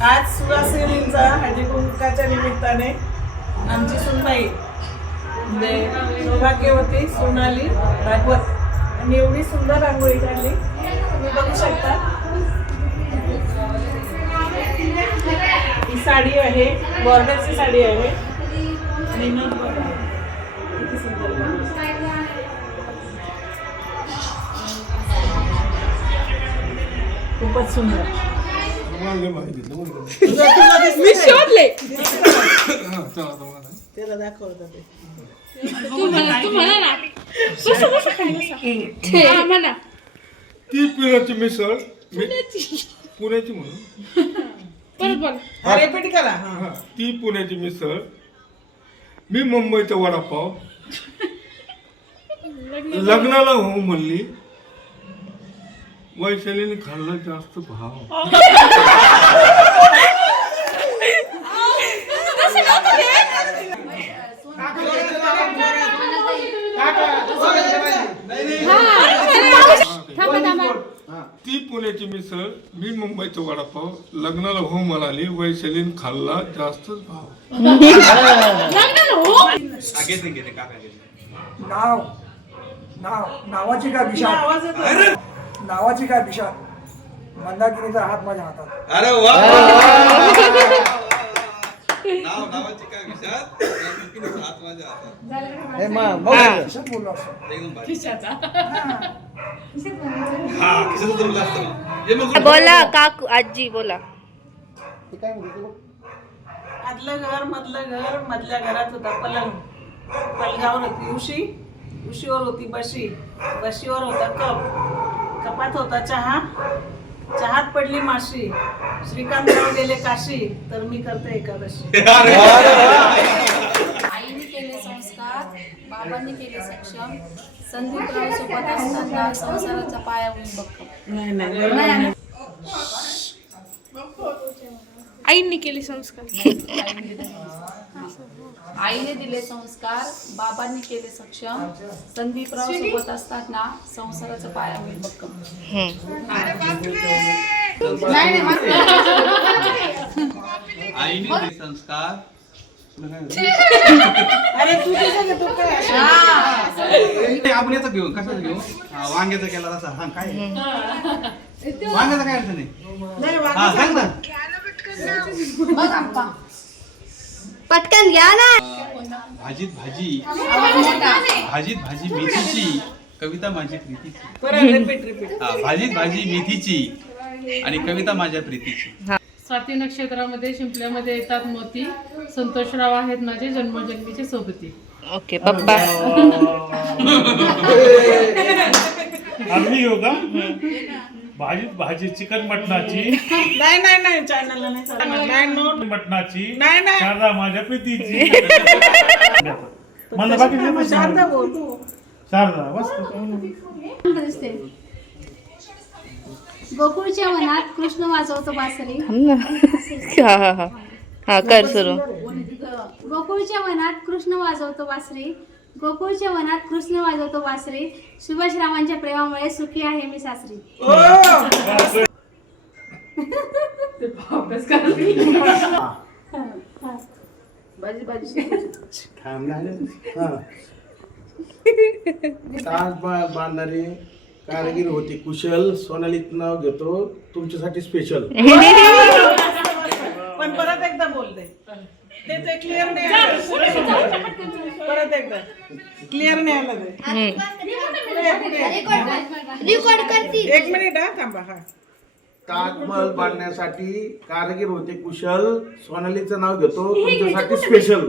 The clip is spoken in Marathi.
आज सुवासिनींचा हळदी कुंकाच्या निमित्ताने आमची सुनबाई म्हणजे सौभाग्यवती सोनाली भागवत आणि एवढी सुंदर रांगोळी काढली तुम्ही बघू शकता। ही साडी आहे, बॉर्डरची साडी आहे आणि नथ बघा किती सुंदर खूपच सुंदर। मी शोधले त्याला दाखवत तू म्हणा ना कसं खायला म्हणा ती पुण्याची मिसळ पुण्याची म्हणून परत बोल रिपीट करा। ती पुण्याची मिसळ, मी मुंबईचा वडापाव, लग्नाला हो म्हणली, वैशालीने खाल्ला जास्त भाव। ती पुण्याची मिसळ, मी मुंबईचा वडापाव, लग्नाला हो म्हणाली, वैशालीने खाल्ला जास्तच भाव। नावाची काय विशाल, नावाची काय विशाल, मंदाकिनीचा हात माझ्या हातात। अरे वा नावाची काय विचार हात माझ्या हातात कशात बोललो असं? एकदम भारी. हा खिशाचं जमलं असतं मग. हे मग बोला काकू आजी बोला। आदलं घर मधल्या घरात होता पलंग, पलंगावर होती उशी, उशीवर होती बशी, बशीवर होता कप, कपात होता चहा, चहात पडली माशी, श्रीकांतराव गेले काशी, तर मी करते एकादशी। आईने केले संस्कार, बाबांनी केले सक्षम, संदीपराव सोबत असताना संसाराचा पाया होईल भक्कम। नाही आईंनी केले संस्कार आईने दिले संस्कार, बाबांनी केले सक्षम, संदीपराव सोबत असताना संसाराचा पाया होईल भक्कम। आईने दिले संस्कार अरे तू तू काय आपण याचा घेऊ कशाचं घेऊ वांग्याचा केला रसा हा काय वांग्याचा काय अर्थ नाही नाही हा सांग ना बघ आप्पा पटकन घ्या ना। भाजीत भाजी भाजीत भाजी मेथीची, कविता माझी प्रीतीची। परत रिपीट हा भाजीत भाजी मेथीची आणि कविता माझ्या प्रीतीची। स्वाती नक्षत्रामध्ये शिंपल्यामध्ये येतात मोती, संतोषराव आहेत माझे जन्मोजन्मीचे सोबती। ओके पप्पा आम्ही घेऊ का? भाजी चिकन मटणाची, नाही चॅनलला नाही चालणार। नाही नो मटणाची, नाही शारदा माझ्या प्रीतीची। मला बाकी देतो शारदा बोल तू। शारदा बस गोकुळच्या वनात कृष्ण वाजवतो बासरी, हा हा हा हा कर सुरू। गोकुळच्या वनात कृष्ण वाजवतो बासरी, गोकुळच्या वनात कृष्ण वाजवतो बासरी, सुभाष रामांच्या प्रेमामुळे सुखी आहे मी सासरी। बांधणारी कारागीर होती कुशल, सोनालीचं नाव घेतो तुमच्यासाठी स्पेशल। पण परत एकदा बोल दे, ते क्लिअर नाही आलं। परत एकदा क्लिअर नाही आलं ते। एक मिनिट हा थांबा। हा ताजमहल बांधण्यासाठी कारागीर होते कुशल, सोनालीचं नाव घेतो तुमच्यासाठी स्पेशल।